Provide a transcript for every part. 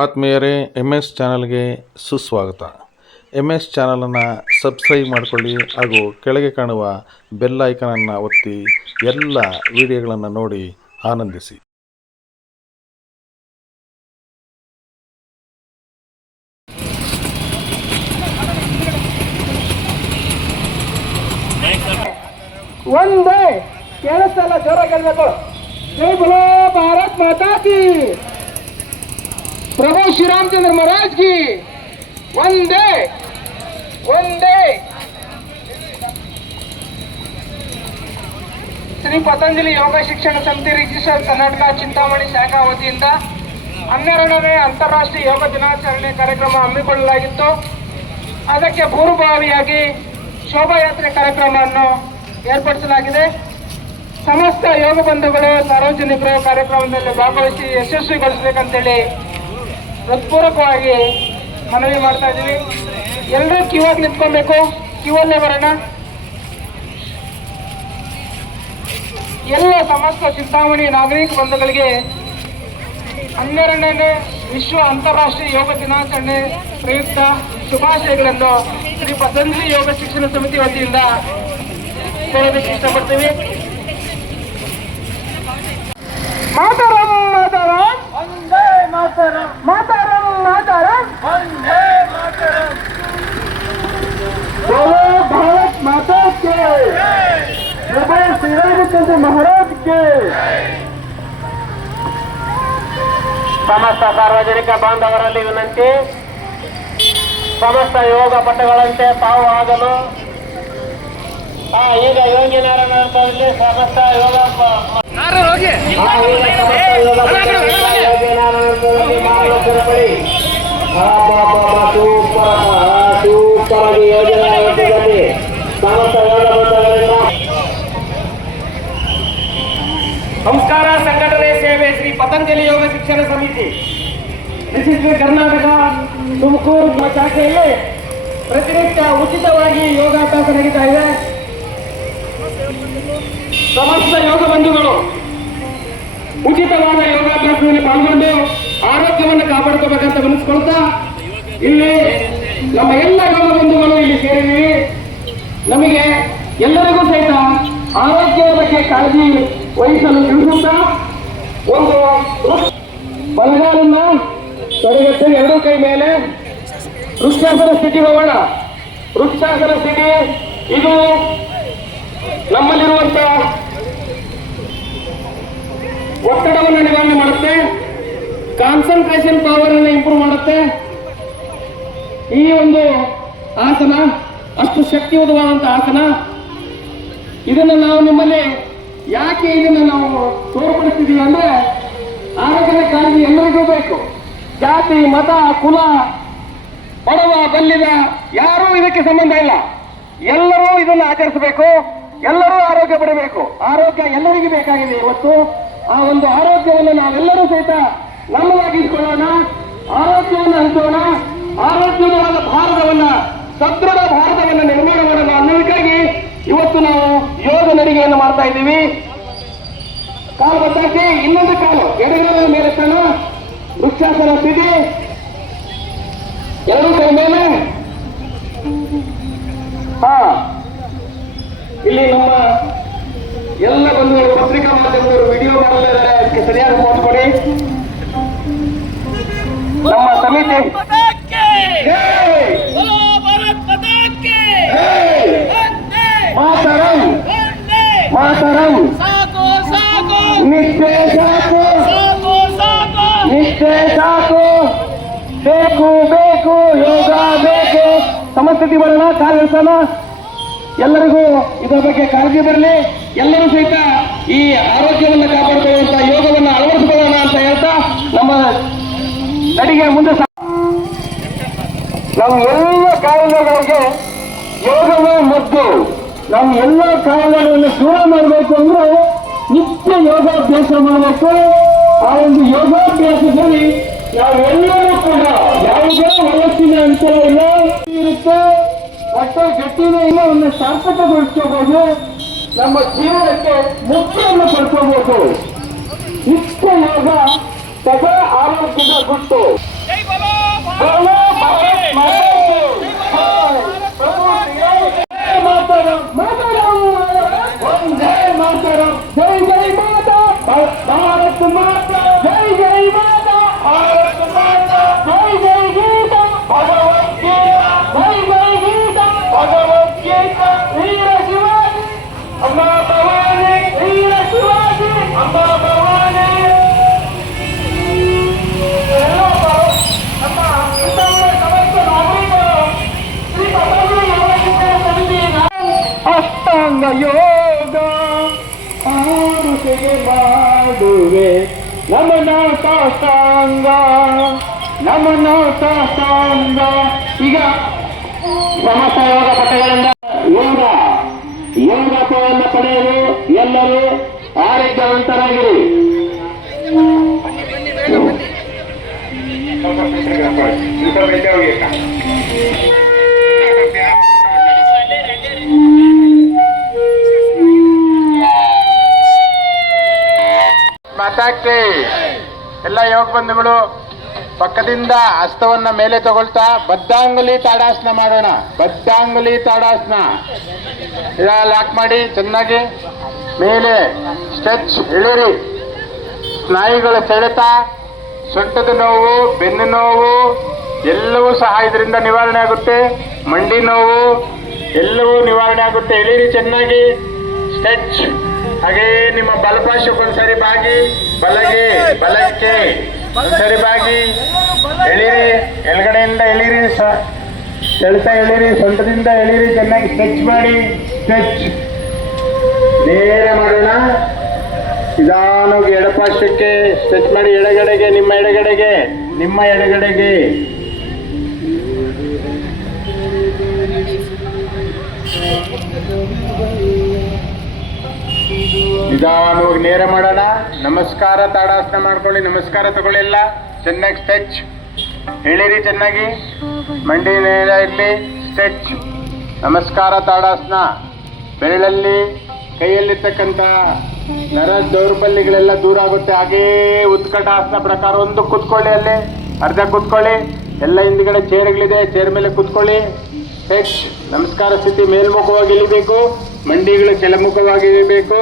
ಆತ್ಮೀಯರೇ, MS ಚಾನಲ್ಗೆ ಸುಸ್ವಾಗತ. MS ಚಾನಲನ್ನು ಸಬ್ಸ್ಕ್ರೈಬ್ ಮಾಡಿಕೊಳ್ಳಿ ಹಾಗೂ ಕೆಳಗೆ ಕಾಣುವ ಬೆಲ್ ಐಕನನ್ನು ಒತ್ತಿ ಎಲ್ಲ ವಿಡಿಯೋಗಳನ್ನು ನೋಡಿ ಆನಂದಿಸಿ. ಒಂದೇ ಕೇಳಿಸಲ್ಲ, ಜೋರಾಗಿ ಹೇಳ್ಬೇಕು. ಜೈ बोलो भारत माता की, प्रभु श्री रामचंद्र महाराज की. ಒಂದೇ ಒಂದೇ. ಶ್ರೀ ಪತಂಜಲಿ ಯೋಗ ಶಿಕ್ಷಣ ಸಮಿತಿ ರಿಜಿಸ್ಟರ್ ಕರ್ನಾಟಕ ಚಿಂತಾಮಣಿ ಶಾಖಾ ವತಿಯಿಂದ 12ನೇ ಅಂತಾರಾಷ್ಟ್ರೀಯ ಯೋಗ ದಿನಾಚರಣೆ ಕಾರ್ಯಕ್ರಮ ಹಮ್ಮಿಕೊಳ್ಳಲಾಗಿತ್ತು. ಅದಕ್ಕೆ ಪೂರ್ವಭಾವಿಯಾಗಿ ಶೋಭಾಯಾತ್ರೆ ಕಾರ್ಯಕ್ರಮವನ್ನು ಏರ್ಪಡಿಸಲಾಗಿದೆ. ಸಮಸ್ತ ಯೋಗ ಬಂಧುಗಳು, ಸಾರ್ವಜನಿಕರು ಕಾರ್ಯಕ್ರಮದಲ್ಲಿ ಭಾಗವಹಿಸಿ ಯಶಸ್ವಿಗೊಳಿಸಬೇಕಂತೇಳಿ ಹೃತ್ಪೂರ್ವಕವಾಗಿ ಮನವಿ ಮಾಡ್ತಾ ಇದ್ದೀವಿ. ಎಲ್ಲರೂ ಕ್ಯೂವಾಗಿ ನಿಂತ್ಕೊಬೇಕು. ಕ್ಯೂವಲ್ಲೇ ಬರೋಣ. ಎಲ್ಲ ಸಮಸ್ತ ಚಿಂತಾಮಣಿ ನಾಗರಿಕ ಬಂಧುಗಳಿಗೆ 12ನೇ ವಿಶ್ವ ಅಂತಾರಾಷ್ಟ್ರೀಯ ಯೋಗ ದಿನಾಚರಣೆ ಪ್ರಯುಕ್ತ ಶುಭಾಶಯಗಳನ್ನು ಶ್ರೀ ಪತಂಜಲಿ ಯೋಗ ಶಿಕ್ಷಣ ಸಮಿತಿ ವತಿಯಿಂದ ಹೇಳೋದಕ್ಕೆ ಇಷ್ಟಪಡ್ತೀವಿ. ಮಾತರಂ ಮಾತರಂ ವಂದೇ ಮಾತರಂ, ಮಾತರಂ ಮಾತರಂ ವಂದೇ ಮಾತರಂ. बोलो भारत माता के, प्रभु श्री रामचंद्र महाराज के. ಸಮಸ್ತ ಸಾರ್ವಜನಿಕ ಬಾಂಧವರಲ್ಲಿ ವಿನಂತಿ, ಸಮಸ್ತ ಯೋಗ ಪಟುಗಳಂತೆ ತಾವು ಆಗಲು ಈಗ ಯೋಗಿ ನಾರಾಯಣದಲ್ಲಿ ಸಮಸ್ತ ಯೋಗ ಸಂಸ್ಕಾರ ಸಂಘಟನೆ ಸೇವೆ ಶ್ರೀ ಪತಂಜಲಿ ಯೋಗ ಶಿಕ್ಷಣ ಸಮಿತಿ ವಿಶಿಷ್ಟ ಕರ್ನಾಟಕ ತುಮಕೂರು ಶಾಖೆಯಲ್ಲಿ ಪ್ರತಿನಿತ್ಯ ಉಚಿತವಾಗಿ ಯೋಗಾಭ್ಯಾಸ ನಡೀತಾ ಇದೆ. ಸಮಸ್ತ ಯೋಗ ಬಂಧುಗಳು ಉಚಿತವಾದ ಯೋಗಾಭ್ಯಾಸದಲ್ಲಿ ಪಾಲ್ಗೊಂಡು ಆರೋಗ್ಯವನ್ನು ಕಾಪಾಡ್ಕೋಬೇಕಂತ ಗಮನಿಸ್ಕೊಳ್ತಾ, ಇಲ್ಲಿ ನಮ್ಮ ಎಲ್ಲ ಯೋಗ ಬಂಧುಗಳು ಇಲ್ಲಿ ಸೇರಿದ್ದೀವಿ. ನಮಗೆ ಎಲ್ಲರಿಗೂ ಸಹಿತ ಆರೋಗ್ಯದ ಬಗ್ಗೆ ಕಾಳಜಿ ವಹಿಸಲು ತಿಳಿಸುತ್ತಾ, ಒಂದು ಬಲಗಾಲನ್ನ ತೊಡೆಗಟ್ಟು ಎರಡೂ ಕೈ ಮೇಲೆ ವೃಕ್ಷಾಸನ ಸ್ಥಿತಿ ಹೋಗೋಣ. ವೃಕ್ಷಾಸನ ಸ್ಥಿತಿ ಇದು ನಮ್ಮಲ್ಲಿರುವಂತ ಒತ್ತಡವನ್ನು ನಿವಾರಣೆ ಮಾಡುತ್ತೆ, ಕಾನ್ಸಂಟ್ರೇಷನ್ ಪವರ್ ಅನ್ನು ಇಂಪ್ರೂವ್ ಮಾಡುತ್ತೆ. ಈ ಒಂದು ಆಸನ ಅಷ್ಟು ಶಕ್ತಿಯುತವಾದಂತಹ ಆಸನ. ಇದನ್ನು ನಾವು ನಿಮ್ಮಲ್ಲಿ ಯಾಕೆ ಇದನ್ನು ನಾವು ತೋರ್ಪಡಿಸ್ತಿದ್ದೀವಿ ಅಂದ್ರೆ, ಆರೋಗ್ಯದ ಕಾಳಜಿ ಎಲ್ಲರಿಗೂ ಬೇಕು. ಜಾತಿ, ಮತ, ಕುಲ, ಬಡವ, ಬಲ್ಲಿದ ಯಾರೂ ಇದಕ್ಕೆ ಸಂಬಂಧ ಇಲ್ಲ. ಎಲ್ಲರೂ ಇದನ್ನು ಆಚರಿಸಬೇಕು. ಎಲ್ಲರೂ ಆರೋಗ್ಯ ಪಡಬೇಕು. ಆರೋಗ್ಯ ಎಲ್ಲರಿಗೂ ಬೇಕಾಗಿದೆ ಇವತ್ತು. ಆ ಒಂದು ಆರೋಗ್ಯವನ್ನು ನಾವೆಲ್ಲರೂ ಸಹಿತ ನಮ್ಮದಾಗಿಸಿಕೊಳ್ಳೋಣ, ಆರೋಗ್ಯವನ್ನು ಹಂಚೋಣ. ಆರೋಗ್ಯವಾದ ಭಾರತವನ್ನ, ಸದೃಢ ಭಾರತವನ್ನು ನಿರ್ಮಾಣ ಮಾಡೋಣ ಅನ್ನೋದಕ್ಕಾಗಿ ಇವತ್ತು ನಾವು ಯೋಗ ನಡಿಗೆಯನ್ನು ಮಾಡ್ತಾ ಇದ್ದೀವಿ. ಕಾಲು ಬದ್ದಾಕಿ, ಇನ್ನೊಂದು ಕಾಲು ಎಡಗಡೆ ಮೇಲೆ ತಾನು ವೃಕ್ಷಾಸನ ಸ್ಥಿತಿ, ಎರಡೂ ಕೈ ಮೇಲೆ. ಇಲ್ಲಿ ನಮ್ಮ ಎಲ್ಲ ಬಂಧುಗಳು ಪತ್ರಿಕಾ ಮಾಧ್ಯಮದವರು ವಿಡಿಯೋ ಮಾಡಲಿದ್ದಾರೆ, ಅದಕ್ಕೆ ಸರಿಯಾಗಿ ಫೋನ್ ಕೊಡಿ. ನಮ್ಮ ಸಮಿತಿ ಮಾತರಂ ಮಾತರಂ, ನಿಷ್ಠೆ ಸಾಕು, ನಿಷ್ಠೆ ಸಾಕು, ಬೇಕು ಬೇಕು ಯೋಗ ಬೇಕು. ಸಮಸ್ಥಿತಿ ಬರೋಣ, ಕಾರ್ಯಸ್ಥಾನ. ಎಲ್ಲರಿಗೂ ಇದರ ಬಗ್ಗೆ ಕಾಳಜಿ ಬರಲಿ. ಎಲ್ಲರೂ ಸಹಿತ ಈ ಆರೋಗ್ಯವನ್ನು ಕಾಪಾಡಿಕೊಳ್ಳುವಂತ ಯೋಗವನ್ನು ಅಳವಡಿಸಿಕೊಳ್ಳೋಣ ಅಂತ ಹೇಳ್ತಾ ನಮ್ಮ ನಡಿಗೆ ಮುಂದೆ ನಮ್ಮ ಎಲ್ಲ ಕಾಯಿಲೆಗಳಿಗೆ ಯೋಗವೇ ಮದ್ದು. ನಮ್ಮ ಎಲ್ಲ ಕಾಯಿಲೆಗಳನ್ನು ದೂರ ಮಾಡಬೇಕು ಅಂದ್ರೆ ನಿತ್ಯ ಯೋಗಾಭ್ಯಾಸ ಮಾಡಬೇಕು. ಆ ಒಂದು ಯೋಗಾಭ್ಯಾಸದಲ್ಲಿ ನಾವೆಲ್ಲರೂ ಕೂಡ ಯಾವುದೇ ವಯಸ್ಸಿನ ಅಂತರ ಇಲ್ಲ ಇರುತ್ತೆ. ಹೊಟ್ಟೆ ಗಟ್ಟಿನ ಇನ್ನೂ ಸಾರ್ಥಕಗೊಳಿಸ್ಕೋಬಹುದು. ನಮ್ಮ ಜೀವನಕ್ಕೆ ಮುಕ್ತಿಯನ್ನು ಪಡ್ಕೋಬಹುದು. ನಿತ್ಯ ಯೋಗ ಸದಾ ಆರೋಗ್ಯದ ಗುಟ್ಟು. ಯೋಗ ಆರುತಿಗೆ ಮಾಡುವೆ ನಮನ ಸಾಷ್ಟಾಂಗ ನಮನ ಸಾಷ್ಟಾಂಗ. ಈಗ ಸಮಸ್ತ ಯೋಗ ಪಟ್ಟಗಳಿಂದ ಯೋಗತ್ವವನ್ನು ಪಡೆಯಲು ಎಲ್ಲರೂ ಆರೋಗ್ಯವಂತರಾಗಿರಿ. ಮಾತಾಡ್ತಿ ಎಲ್ಲ ಯೋಗ ಬಂಧುಗಳು ಪಕ್ಕದಿಂದ ಹಸ್ತವನ್ನ ಮೇಲೆ ತಗೊಳ್ತಾ ಬದ್ಧಾಂಗುಲಿ ತಾಡಾಸನ ಮಾಡೋಣ. ಬದ್ಧಾಂಗುಲಿ ತಾಡಾಸನ ಲಾಕ್ ಮಾಡಿ ಚೆನ್ನಾಗಿ ಮೇಲೆ ಸ್ಟ್ರೆಚ್ ಇಳಿರಿ. ಸ್ನಾಯುಗಳ ಸೆಳೆತ, ಸೊಂಟದ ನೋವು, ಬೆನ್ನು ನೋವು ಎಲ್ಲವೂ ಸಹ ಇದರಿಂದ ನಿವಾರಣೆ ಆಗುತ್ತೆ. ಮಂಡಿ ನೋವು ಎಲ್ಲವೂ ನಿವಾರಣೆ ಆಗುತ್ತೆ. ಇಳಿರಿ ಚೆನ್ನಾಗಿ ಸ್ಟ್ರೆಚ್. ಹಾಗೇ ನಿಮ್ಮ ಬಲಪಾಶಕ್ಕೆ ಒಂದ್ಸರಿ ಬಾಗಿ, ಬಲಕ್ಕೆ ಒಂದ್ಸರಿ ಬಾಗಿ ಎಳಿರಿ. ಎಳಗಡೆಯಿಂದ ಎಳಿರಿ, ಸೆಳೆತ ಎಳಿರಿ, ಸೊಂಟದಿಂದ ಎಳಿರಿ. ಚೆನ್ನಾಗಿ ಸ್ಟ್ರೆಚ್ ಮಾಡಿ. ಸ್ಟ್ರೆಚ್ ನೇರ ಮಾಡೋಣ. ನಿಧಾನವಾಗಿ ಎಡಪಾಶಕ್ಕೆ ಸ್ಟ್ರೆಚ್ ಮಾಡಿ. ಎಡಗಡೆಗೆ, ನಿಮ್ಮ ಎಡಗಡೆಗೆ ನಿಧಾನವಾಗಿ ನೇರ ಮಾಡೋಣ. ನಮಸ್ಕಾರ ತಾಡಾಸನ ಮಾಡ್ಕೊಳ್ಳಿ. ನಮಸ್ಕಾರ ತಗೊಳ್ಳಿ. ಎಲ್ಲ ಚೆನ್ನಾಗಿ ಸ್ಟ್ರೆಚ್ ಎಳಿರಿ. ಚೆನ್ನಾಗಿ ಮಂಡಿ ನೇರ ಇರಲಿ. ಸ್ಟ್ರೆಚ್. ನಮಸ್ಕಾರ ತಾಡಾಸನ. ಬೆರಳಲ್ಲಿ ಕೈಯಲ್ಲಿರ್ತಕ್ಕಂಥ ನರ ದೌರ್ಬಲ್ಯಗಳೆಲ್ಲ ದೂರ ಆಗುತ್ತೆ. ಹಾಗೇ ಉತ್ಕಟಾಸನ ಪ್ರಕಾರ ಒಂದು ಕೂತ್ಕೊಳ್ಳಿ. ಅಲ್ಲಿ ಅರ್ಧ ಕೂತ್ಕೊಳ್ಳಿ. ಎಲ್ಲ ಹಿಂದ್ಗಡೆ ಚೇರ್ಗಳಿದೆ, ಚೇರ್ ಮೇಲೆ ಕೂತ್ಕೊಳ್ಳಿ. ಸ್ಟ್ರೆಚ್. ನಮಸ್ಕಾರ ಸ್ಥಿತಿ ಮೇಲ್ಮುಖವಾಗಿ ಇಳಿಬೇಕು. ಮಂಡಿಗಳು ಕೆಳಮುಖವಾಗಿ ಇರಬೇಕು.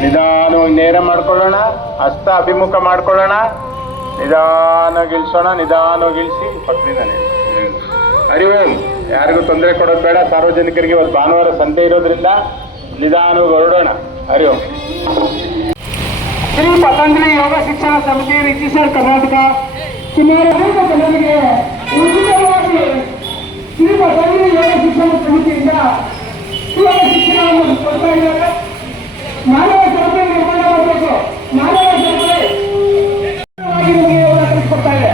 ನಿಧಾನವಾಗಿ ನೇರ ಮಾಡ್ಕೊಳ್ಳೋಣ. ಹಸ್ತ ಅಭಿಮುಖ ಮಾಡ್ಕೊಳ್ಳೋಣ. ನಿಧಾನವಾಗಿ ಇಳಿಸೋಣ. ನಿಧಾನವಾಗಿ ಇಳಿಸಿ ಪಕ್ಕದಿಂದಾನೆ ಹರಿ ಓಂ. ಯಾರಿಗೂ ತೊಂದರೆ ಕೊಡೋದು ಬೇಡ. ಸಾರ್ವಜನಿಕರಿಗೆ ಒಂದು ಭಾನುವಾರ ಸಂತೆ ಇರೋದ್ರಿಂದ ನಿಧಾನವಾಗಿ ಹೊರಡೋಣ. ಹರಿ ಓಂ. ಶ್ರೀ ಪತಂಜಲಿ ಯೋಗ ಶಿಕ್ಷಣ ಸಮಿತಿ, ರಿಜಿಸ್ಟರ್ ಕರ್ನಾಟಕ ಸುಮಾರು 5 ಜನರಿಗೆ ಉಚಿತವಾಗಿ ಶ್ರೀ ಪತಂಜಲಿ ಯೋಗ ಶಿಕ್ಷಣ ಸಮಿತಿಯಿಂದ ಯೋಗ ಶಿಕ್ಷಣವನ್ನು ಕೊಡ್ತಾ ಇದ್ದಾರೆ. ಮಾನವ ಸರಪಳಿ ನಿರ್ಮಾಣ ಮಾಡಬೇಕು. ಮಾನವ ಸರಪಳಿ ಯೋಗ ಕಲಿಸ್ಕೊಡ್ತಾ ಇದೆ.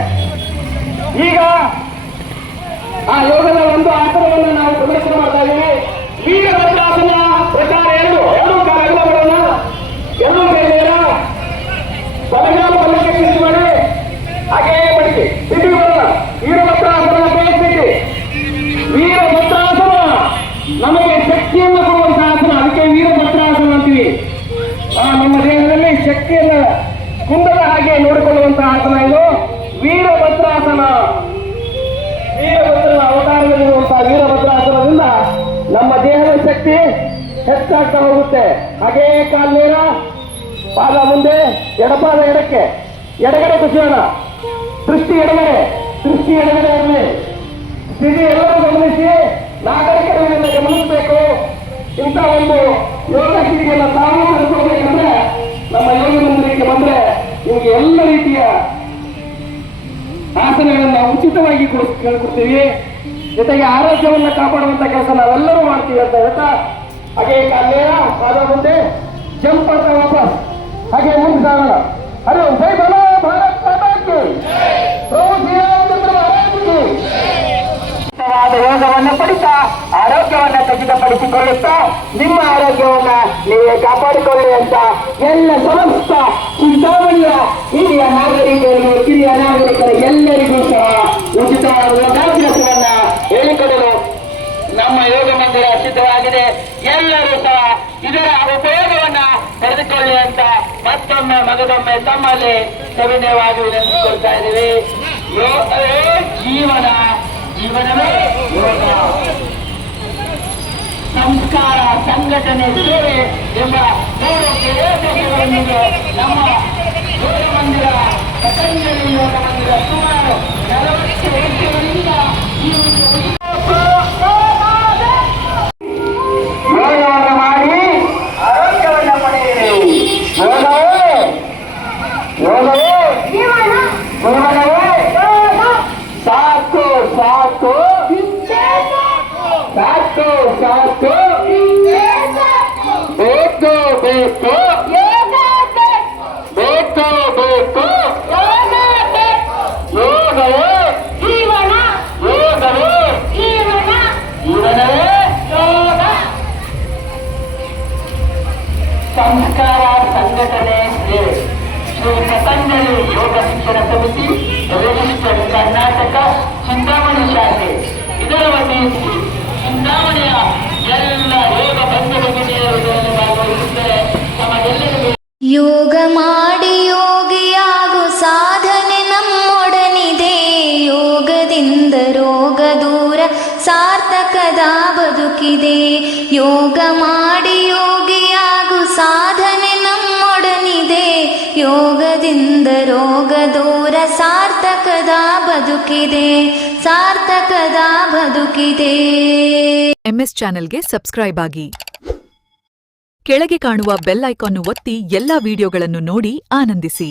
ಈಗ ಆ ಯೋಗದ ಒಂದು ಆಸನವನ್ನು ನಾವು ಪ್ರದರ್ಶನ ಮಾಡ್ತಾ ಇದ್ದೀವಿ. ವೀರಭದ್ರಾಸನ ಪ್ರಕಾರ ಎರಡು ಕಾಲ ಅಗಲ ಮಾಡೋಣ. ಎರಡು ಕೈಯ ಬಲಗಾಲ ಬಲಕ್ಕೆ ಕಿರಿದು ಮಾಡಿ ಹಾಗೇ ಮಡಿಕೆ ಸ್ಥಿತಿ ಬರೋಣ. ವೀರಭದ್ರಾಸನ ಬೇಯಿಸಿ. ವೀರಭದ್ರಾಸನ ನಮಗೆ ಶಕ್ತಿಯನ್ನು ಕೊಡುವಂತಹ ಆಸನ. ಅದಕ್ಕೆ ವೀರಭದ್ರಾಸನ ಅಂತೀವಿ. ನಮ್ಮ ದೇಹದಲ್ಲಿ ಶಕ್ತಿಯನ್ನು ಕುಂದದ ಹಾಗೆ ನೋಡಿಕೊಳ್ಳುವಂತಹ ಆಸನ ಇದು ವೀರಭದ್ರಾಸನ. ವೀರಭದ್ರನ ಅವತಾರದಲ್ಲಿರುವಂತಹ ವೀರಭದ್ರಾಸನದಿಂದ ನಮ್ಮ ದೇಹದ ಶಕ್ತಿ ಹೆಚ್ಚಾಗ್ತಾ ಹೋಗುತ್ತೆ. ಹಾಗೇ ಕಾಲು ನೇರ, ಪಾದ ಮುಂದೆ, ಎಡಪಾದ ಎಡಕ್ಕೆ, ಎಡಗಡೆ ಕುಸಿಯೋಣ. ದೃಷ್ಟಿ ಎಡಗಡೆ ಇರಲಿ. ಸ್ಥಿತಿ ಎಲ್ಲರೂ ಗಮನಿಸಿ, ನಾಗರಿಕರನ್ನ ಗಮನಿಸಬೇಕು. ಇಂಥ ಒಂದು ಯೋಗ ಸ್ಥಿತಿಯನ್ನು ತಾವು ಕಲ್ತ್ಕೊಳ್ಬೇಕಂದ್ರೆ ನಮ್ಮ ಯೋಗ ಮಂದಿರಕ್ಕೆ ಬಂದ್ರೆ ನಿಮಗೆ ಎಲ್ಲ ರೀತಿಯ ಆಸನಗಳನ್ನ ಉಚಿತವಾಗಿ ಹೇಳ್ಕೊಡ್ತೀವಿ. ಜೊತೆಗೆ ಆರೋಗ್ಯವನ್ನು ಕಾಪಾಡುವಂತ ಕೆಲಸ ನಾವೆಲ್ಲರೂ ಮಾಡ್ತೀವಿ ಅಂತ ಹೇಳ್ತಾ, ಹಾಗೆ ಕಾಲೇರ ಪಾದ ಮುಂದೆ ಜಂಪ್ ಮಾಡ್ತಾ ವಾಪಸ್ ಹಾಗೆ ಮುಂದೆ ಸಾಗೋಣ. ಹಲೋ ಜೈ ಬಲ ಭಾರತ್ ಮಾತಾಕ್ಕೆ ಯೋಗವನ್ನು ಪಡಿತಾ ಆರೋಗ್ಯವನ್ನ ಖಚಿತಪಡಿಸಿಕೊಳ್ಳುತ್ತಾ ನಿಮ್ಮ ಆರೋಗ್ಯವನ್ನ ನೀವೇ ಕಾಪಾಡಿಕೊಳ್ಳಿ ಅಂತ ಎಲ್ಲ ಸಮಸ್ತ ಚಿಂತಾಮಣಿಯ ಹಿರಿಯ ನಾಗರಿಕರು, ಕಿರಿಯ ನಾಗರಿಕರ ಎಲ್ಲರಿಗೂ ಸಹ ಉಚಿತವಾದ ಯೋಗಾಭ್ಯಾಸವನ್ನ ಹೇಳಿಕೊಡಲು ನಮ್ಮ ಯೋಗ ಮಂದಿರ ಸಿದ್ಧವಾಗಿದೆ. ಎಲ್ಲರೂ ಸಹ ಇದರ ಉಪಯೋಗವನ್ನ ಪಡೆದುಕೊಳ್ಳಿ ಅಂತ ಮತ್ತೊಮ್ಮೆ ಮಗದೊಮ್ಮೆ ತಮ್ಮಲ್ಲಿ ಸವಿನಯವಾಗಿ ವಿನಂತಿಸಿಕೊಳ್ತಾ ಇದ್ದೀವಿ. ಯೋಗವೇ ಜೀವನ, ಜೀವನವೇ ಯೋಗ. ಸಂಸ್ಕಾರ, ಸಂಘಟನೆ, ಸೇವೆ ಎಂಬ 3 ಧ್ಯೇಯೋದ್ದೇಶಗಳೊಂದಿಗೆ ನಮ್ಮ ಯೋಗ ಮಂದಿರ, ಪತಂಜಲಿ ಯೋಗ ಮಂದಿರ ಸುಮಾರು 40 ವರ್ಷಗಳಿಂದ ಈ ಯೋಗವನ್ನು ಮಾಡಿ ಆರೋಗ್ಯವನ್ನು ಪಡೆಯಿರಿ. ಯೋಗವೇ ಜೀವನವೇ ಸಾಕು ಸಾಕು ಬೇಕು ಬೇಕು ಬೇಕು ಬೇಕು ಬೇಕು ಯೋಗವೇ ಯೋಗವೇ ಜೀವನವೇ ಯೋಗ. ಸಂಸ್ಕಾರ ಸಂಘಟನೆ ಸೇವೆ ಶ್ರೀ ಪತಂಜಲಿ ಯೋಗ ಶಿಕ್ಷಣ ಸಮಿತಿ ರಿಜಿಸ್ಟರ್ಡ್ ಕರ್ನಾಟಕ ಚಿಂತಾಮಣಿ ಶಾಖೆ ಇದರ ವತಿಯಿಂದ ಚಿಂತಾಮಣಿಯ ಎಲ್ಲ ಯೋಗ ಬಂಧುಗಳಿಗೆ ಭಾಗವಹಿಸುತ್ತಾರೆ. ತಮಗೆಲ್ಲರಿಗೂ ಯೋಗ ಮಾಡಿ ಯೋಗಿಯಾಗು ಸಾಧನೆ ನಮ್ಮೊಡನಿದೆ. ಯೋಗದಿಂದ ರೋಗ ದೂರ ಸಾರ್ಥಕದ ಬದುಕಿದೆ. ಯೋಗ ಮಾಡಿ ಯೋಗಿಯಾಗು ಸಾಧನೆ ನಮ್ಮೊಡನಿದೆ. ಯೋಗದಿಂದ ರೋಗ ದೂರ ಸಾರ್ಥಕದ ಬದುಕಿದೆ. ಸಾರ್ಥಕದ ಬದುಕಿದೆ. MS ಚಾನೆಲ್ಗೆ ಸಬ್ಸ್ಕ್ರೈಬ್ ಆಗಿ. ಕೆಳಗೆ ಕಾಣುವ ಬೆಲ್ ಐಕಾನ್ ಒತ್ತಿ ಎಲ್ಲಾ ವಿಡಿಯೋಗಳನ್ನು ನೋಡಿ ಆನಂದಿಸಿ.